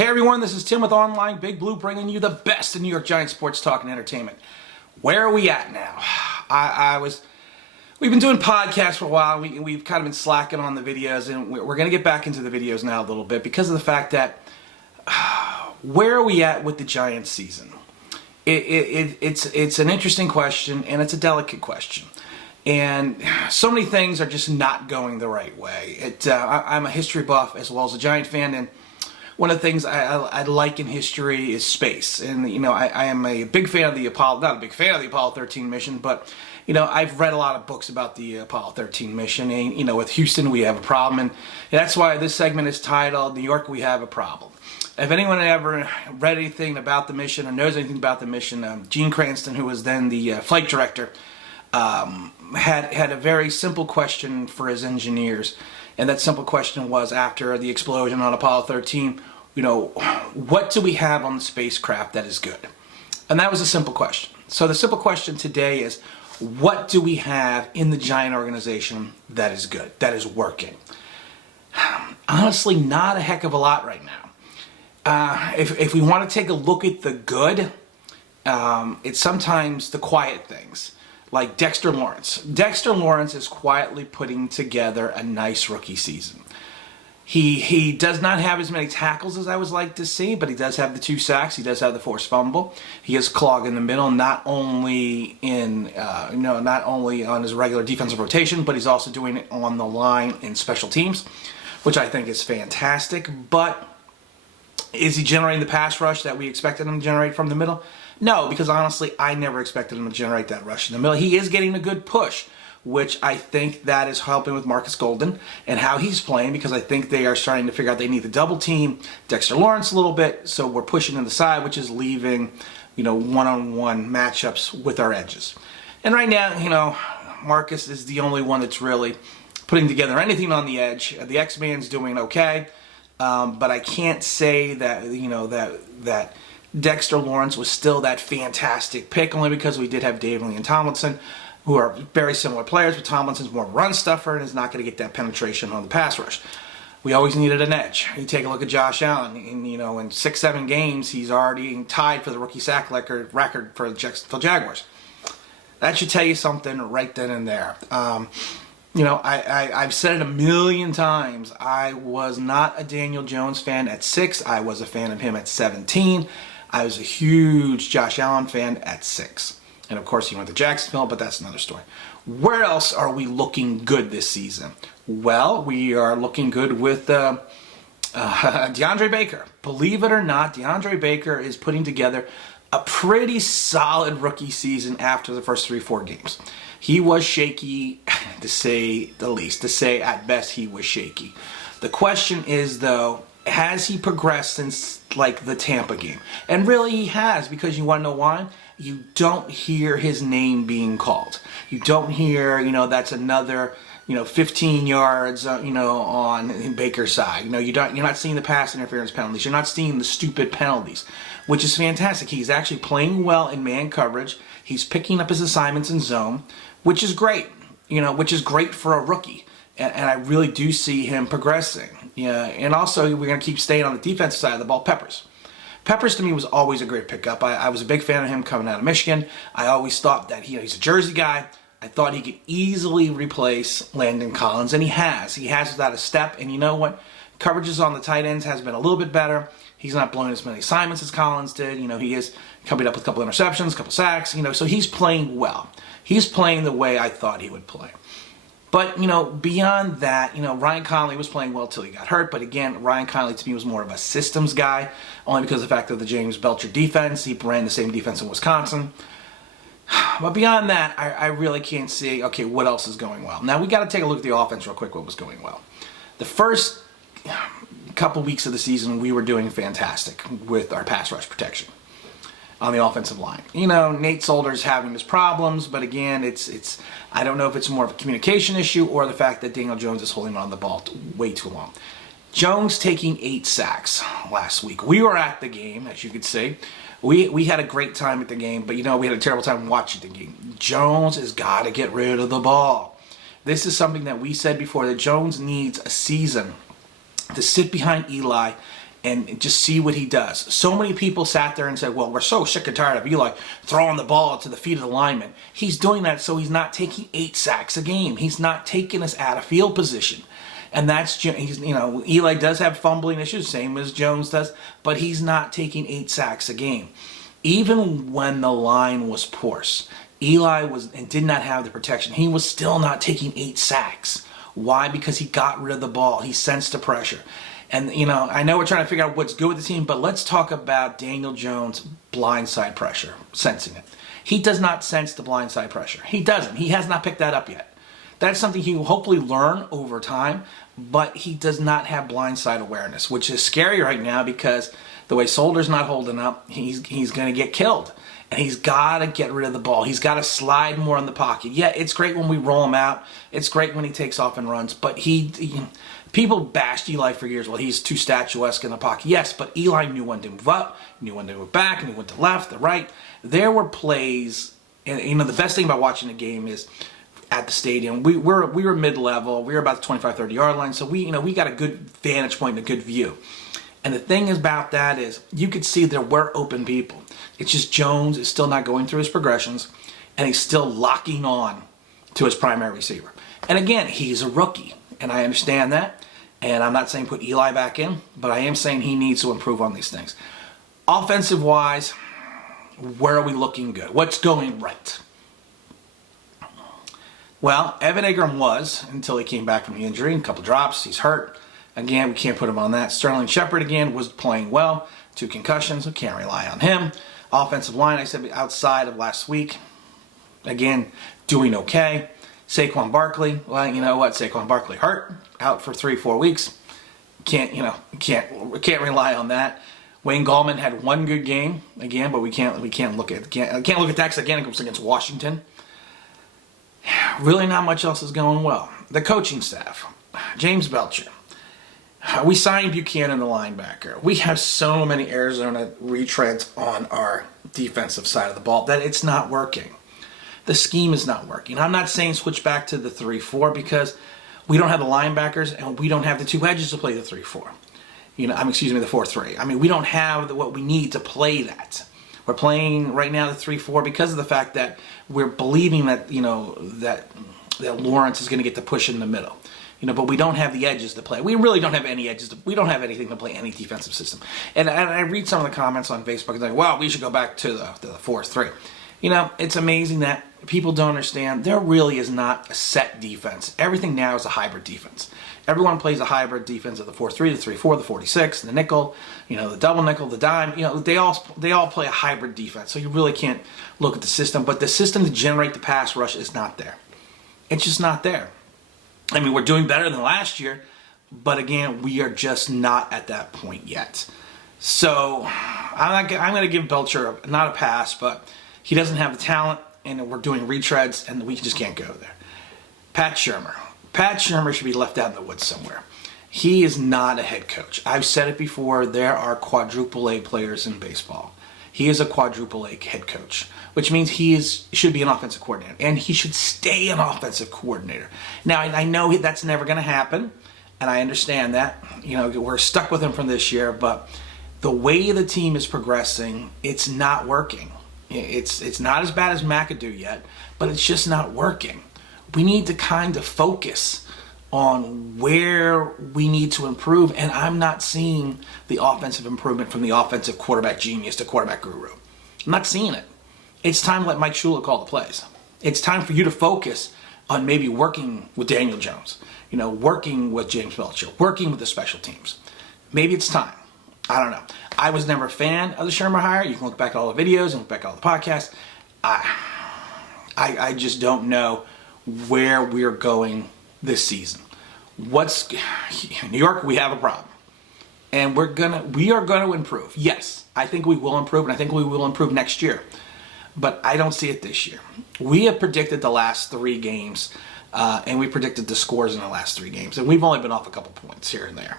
Hey everyone, this is Tim with Online Big Blue, bringing you the best in New York Giants sports talk and entertainment. Where are we at now? We've been doing podcasts for a while. We've kind of been slacking on the videos, and we're going to get back into the videos now a little bit because of the fact that where are we at with the Giants season? It's an interesting question, and it's a delicate question. And so many things are just not going the right way. I'm a history buff as well as a Giant fan, and one of the things I like in history is space. And, you know, I am a big fan of the Apollo, not a big fan of the Apollo 13 mission, but, you know, I've read a lot of books about the Apollo 13 mission. And, you know, with Houston, we have a problem. And that's why this segment is titled, New York, We Have a Problem. If anyone ever read anything about the mission or knows anything about the mission, Gene Cranston, who was then the flight director, had a very simple question for his engineers. And that simple question was, after the explosion on Apollo 13, you know, what do we have on the spacecraft that is good? And that was a simple question. So the simple question today is, what do we have in the Giant organization that is good, that is working? Honestly, not a heck of a lot right now. If we want to take a look at the good, it's sometimes the quiet things. Like Dexter Lawrence. Dexter Lawrence is quietly putting together a nice rookie season. He does not have as many tackles as I would like to see, but he does have the 2 sacks. He does have the forced fumble. He is clogging in the middle, not only not only on his regular defensive rotation, but he's also doing it on the line in special teams, which I think is fantastic. But is he generating the pass rush that we expected him to generate from the middle? No, because honestly, I never expected him to generate that rush in the middle. He is getting a good push, which I think that is helping with Marcus Golden and how he's playing, because I think they are starting to figure out they need to double team Dexter Lawrence a little bit, so we're pushing to the side, which is leaving, you know, one-on-one matchups with our edges. And right now, you know, Marcus is the only one that's really putting together anything on the edge. The X-Man's doing okay, but I can't say that, you know, that Dexter Lawrence was still that fantastic pick, only because we did have David and Tomlinson, who are very similar players, but Tomlinson's more of a run stuffer and is not going to get that penetration on the pass rush. We always needed an edge. You take a look at Josh Allen, and, you know, in 6-7 games, he's already tied for the rookie sack record for the Jacksonville Jaguars. That should tell you something right then and there. You know, I've said it a million times. I was not a Daniel Jones fan at 6. I was a fan of him at 17. I was a huge Josh Allen fan at 6. And of course, he went to Jacksonville, but that's another story. Where else are we looking good this season? Well, we are looking good with DeAndre Baker. Believe it or not, DeAndre Baker is putting together a pretty solid rookie season after the first 3-4 games. He was shaky, to say the least. To say at best, he was shaky. The question is, though, has he progressed since, like, the Tampa game? And really, he has, because you want to know why? You don't hear his name being called. You don't hear, you know, that's another, you know, 15 yards, you know, on Baker's side. You know, you're not seeing the pass interference penalties. You're not seeing the stupid penalties, which is fantastic. He's actually playing well in man coverage. He's picking up his assignments in zone, which is great. You know, which is great for a rookie. And I really do see him progressing. Yeah, and also we're going to keep staying on the defensive side of the ball. Peppers to me was always a great pickup. I was a big fan of him coming out of Michigan. I always thought that he's a Jersey guy. I thought he could easily replace Landon Collins, and he has. He has without a step. And you know what? Coverages on the tight ends has been a little bit better. He's not blowing as many assignments as Collins did. You know, he is coming up with a couple interceptions, a couple sacks. You know, so he's playing well. He's playing the way I thought he would play. But, you know, beyond that, you know, Ryan Connolly was playing well till he got hurt. But again, Ryan Connolly to me was more of a systems guy, only because of the fact of the James Belcher defense. He ran the same defense in Wisconsin. But beyond that, I really can't see, okay, what else is going well. Now, we got to take a look at the offense real quick, what was going well. The first couple weeks of the season, we were doing fantastic with our pass rush protection on the offensive line. You know, Nate Solder's having his problems, but again, it's I don't know if it's more of a communication issue or the fact that Daniel Jones is holding on the ball way too long. Jones taking 8 sacks last week. We were at the game, as you could see. We had a great time at the game, but you know, we had a terrible time watching the game. Jones has got to get rid of the ball. This is something that we said before, that Jones needs a season to sit behind Eli and just see what he does. So many people sat there and said, well, we're so sick and tired of Eli throwing the ball to the feet of the lineman. He's doing that so he's not taking 8 sacks a game. He's not taking us out of field position. And that's, Eli does have fumbling issues, same as Jones does, but he's not taking 8 sacks a game. Even when the line was porous, Eli did not have the protection. He was still not taking 8 sacks. Why? Because he got rid of the ball. He sensed the pressure. And, I know we're trying to figure out what's good with the team, but let's talk about Daniel Jones' blindside pressure, sensing it. He does not sense the blindside pressure. He doesn't. He has not picked that up yet. That's something he will hopefully learn over time, but he does not have blindside awareness, which is scary right now because the way Solder's not holding up, he's going to get killed. And he's got to get rid of the ball. He's got to slide more in the pocket. Yeah, it's great when we roll him out. It's great when he takes off and runs, but people bashed Eli for years. Well, he's too statuesque in the pocket. Yes, but Eli knew when to move up, knew when to move back, knew when to left, the right. There were plays, and the best thing about watching the game is at the stadium, we were mid-level. We were about the 25, 30-yard line, so we got a good vantage point and a good view. And the thing about that is you could see there were open people. It's just Jones is still not going through his progressions, and he's still locking on to his primary receiver. And again, he's a rookie, and I understand that. And I'm not saying put Eli back in, but I am saying he needs to improve on these things. Offensive-wise, where are we looking good? What's going right? Well, Evan Ingram was, until he came back from the injury, a couple drops, he's hurt. Again, we can't put him on that. Sterling Shepard, again, was playing well. 2 concussions, we can't rely on him. Offensive line, I said, outside of last week, again, doing okay. Saquon Barkley, well, you know what? Saquon Barkley hurt, out for 3-4 weeks. Can't rely on that. Wayne Gallman had 1 good game again, but we can't look at that again. It goes against Washington. Really, not much else is going well. The coaching staff, James Belcher. We signed Buchanan, the linebacker. We have so many Arizona retreads on our defensive side of the ball that it's not working. The scheme is not working. I'm not saying switch back to the 3-4 because we don't have the linebackers and we don't have the 2 edges to play the 3-4. The 4-3. We don't have what we need to play that. We're playing right now the 3-4 because of the fact that we're believing that that Lawrence is going to get the push in the middle. But we don't have the edges to play. We really don't have any edges. We don't have anything to play any defensive system. And I read some of the comments on Facebook and they're like, well, we should go back to the 4-3. It's amazing that people don't understand. There really is not a set defense. Everything now is a hybrid defense. Everyone plays a hybrid defense of the 4-3, the 3-4, the 46, the nickel, the double nickel, the dime. They all play a hybrid defense. So you really can't look at the system. But the system to generate the pass rush is not there. It's just not there. We're doing better than last year, but again, we are just not at that point yet. So I'm going to give Belcher not a pass, but he doesn't have the talent, and we're doing retreads, and we just can't go there. Pat Shurmur. Pat Shurmur should be left out in the woods somewhere. He is not a head coach. I've said it before, there are quadruple A players in baseball. He is a quadruple A head coach, which means should be an offensive coordinator, and he should stay an offensive coordinator. Now, I know that's never going to happen, and I understand that. We're stuck with him from this year, but the way the team is progressing, it's not working. It's not as bad as McAdoo yet, but it's just not working. We need to kind of focus on where we need to improve, and I'm not seeing the offensive improvement from the offensive quarterback genius to quarterback guru. I'm not seeing it. It's time to let Mike Shula call the plays. It's time for you to focus on maybe working with Daniel Jones, working with James Belcher, working with the special teams. Maybe it's time. I don't know. I was never a fan of the Shurmur hire. You can look back at all the videos and look back at all the podcasts. I just don't know where we're going this season. New York, we have a problem. And we are gonna improve. Yes, I think we will improve, and I think we will improve next year. But I don't see it this year. We have predicted the last 3 games, and we predicted the scores in the last 3 games, and we've only been off a couple points here and there.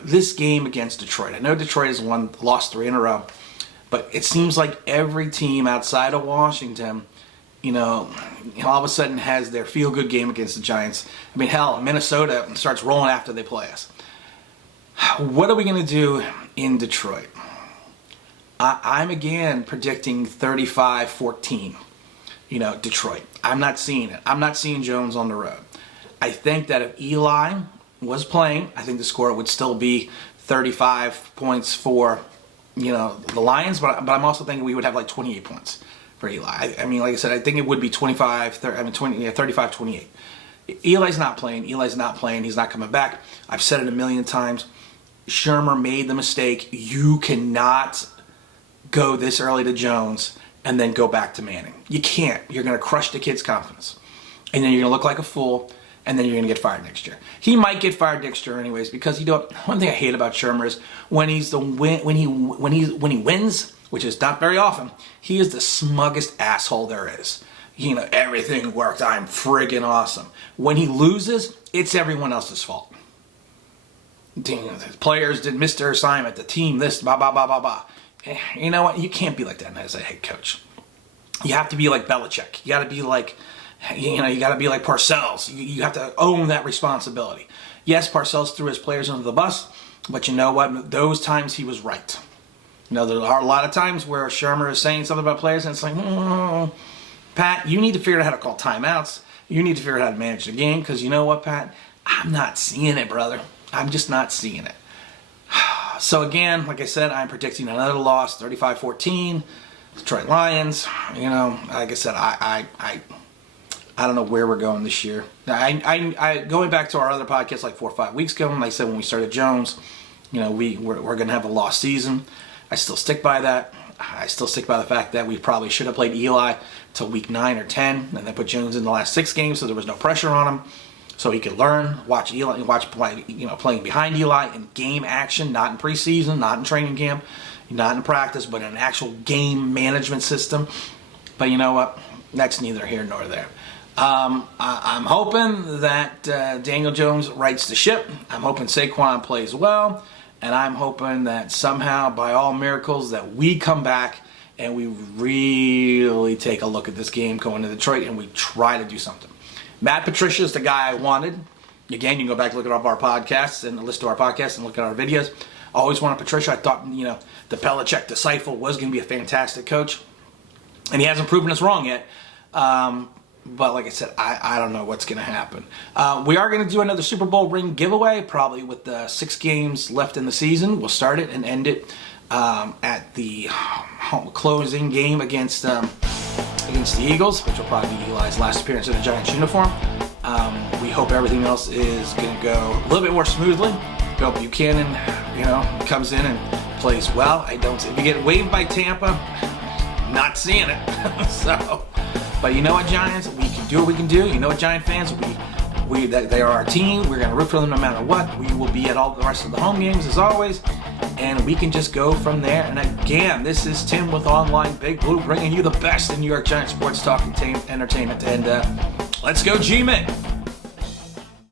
This game against Detroit, I know Detroit has lost 3 in a row, but it seems like every team outside of Washington, all of a sudden has their feel-good game against the Giants. Hell, Minnesota starts rolling after they play us. What are we going to do in Detroit? I'm again predicting 35-14. Detroit. I'm not seeing it. I'm not seeing Jones on the road. I think that if Eli was playing, I think the score would still be 35 points for, the Lions, but I'm also thinking we would have like 28 points for Eli. I mean, like I said, I think it would be 35-28. Eli's not playing. He's not coming back. I've said it a million times. Shermer made the mistake. You cannot go this early to Jones and then go back to Manning. You can't. You're going to crush the kid's confidence. And then you're going to look like a fool, and then you're going to get fired next year. He might get fired next year anyways, because one thing I hate about Shermer is when he wins, which is not very often, he is the smuggest asshole there is. Everything worked. I'm friggin' awesome. When he loses, it's everyone else's fault. The players did miss their assignment. The team, this, blah, blah, blah, blah, blah. You know what? You can't be like that as a head coach. You have to be like Belichick. You got to be like, you got to be like Parcells. You have to own that responsibility. Yes, Parcells threw his players under the bus, but you know what? Those times he was right. There are a lot of times where Shermer is saying something about players, and it's like, Pat, you need to figure out how to call timeouts. You need to figure out how to manage the game, because you know what, Pat? I'm not seeing it, brother. I'm just not seeing it. So again, like I said, I'm predicting another loss, 35-14, Detroit Lions. Like I said, I don't know where we're going this year. I going back to our other podcast like 4 or 5 weeks ago, like I said, when we started Jones, we're going to have a lost season. I still stick by that. I still stick by the fact that we probably should have played Eli till week 9 or 10, and then put Jones in the last 6 games so there was no pressure on him, so he could learn, watch playing behind Eli in game action, not in preseason, not in training camp, not in practice, but in an actual game management system. But you know what? That's neither here nor there. I'm hoping that Daniel Jones rights the ship. I'm hoping Saquon plays well. And I'm hoping that somehow, by all miracles, that we come back and we really take a look at this game going to Detroit and we try to do something. Matt Patricia is the guy I wanted. Again, you can go back and look at our podcasts and listen to our podcasts and look at our videos. I always wanted Patricia. I thought, the Belichick disciple was going to be a fantastic coach. And he hasn't proven us wrong yet. But like I said, I don't know what's going to happen. We are going to do another Super Bowl ring giveaway, probably with the 6 games left in the season. We'll start it and end it at the closing game against the Eagles, which will probably be Eli's last appearance in a Giants uniform. We hope everything else is going to go a little bit more smoothly. We hope Buchanan, comes in and plays well. If you get waived by Tampa, not seeing it. But you know what, Giants? We can do what we can do. You know what, Giant fans? They are our team. We're going to root for them no matter what. We will be at all the rest of the home games as always. And we can just go from there. And again, this is Tim with Online Big Blue, bringing you the best in New York Giants sports talk and entertainment. And let's go, G-Men!